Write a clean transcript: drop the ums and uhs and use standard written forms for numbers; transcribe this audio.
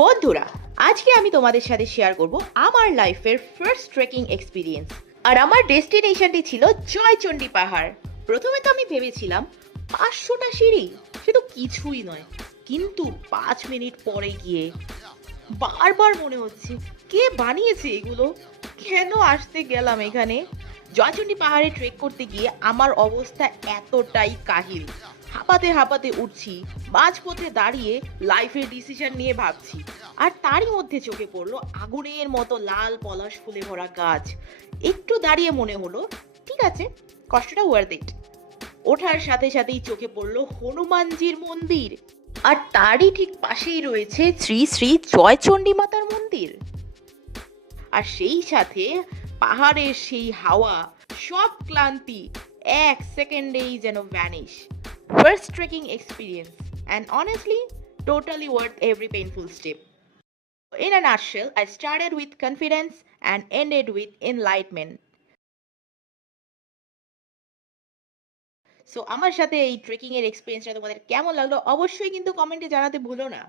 বন্ধুরা, আজকে আমি তোমাদের সাথে শেয়ার করব আমার লাইফের ফার্স্ট ট্রেকিং এক্সপিরিয়েন্স। আর আমার ডেস্টিনেশনটি ছিল জয়চণ্ডী পাহাড়। প্রথমে তো আমি ভেবেছিলাম 500টা সিঁড়ি, সে তো কিছুই নয়। কিন্তু 5 মিনিট পরে গিয়ে বারবার মনে হচ্ছে, কে বানিয়েছে এগুলো, কেন আসতে গেলাম এখানে। জয়চণ্ডী পাহাড়ে ট্রেক করতে গিয়ে আমার অবস্থা এতটাই কাহিল, হাঁপাতে হাঁপাতে উঠছি, মাঝপথে দাঁড়িয়ে লাইফের ডিসিশন নিয়ে ভাবছি। আর তারই মধ্যে চোখে পড়লো আগুনের মতো লাল পলাশ ফুলে ভরা গাছ। একটু দাঁড়িয়ে মনে হলো, ঠিক আছে, কষ্টটা ওয়ার্থ ইট। ওঠার সাথে সাথেই চোখে পড়লো হনুমানজির মন্দির, আর তারই ঠিক পাশেই রয়েছে শ্রী শ্রী জয়চণ্ডী মাতার মন্দির। আর সেই সাথে পাহাড়ের সেই হাওয়া, সব ক্লান্তি এক সেকেন্ডেই যেন vanish. First trekking experience, and honestly totally worth every painful step. In a nutshell, I started with confidence and ended with enlightenment. So আমার সাথে এই ট্রেকিং এর এক্সপিরিয়েন্সটা তোমাদের কেমন লাগলো অবশ্যই কিন্তু কমেন্টে জানাতে ভুলো না।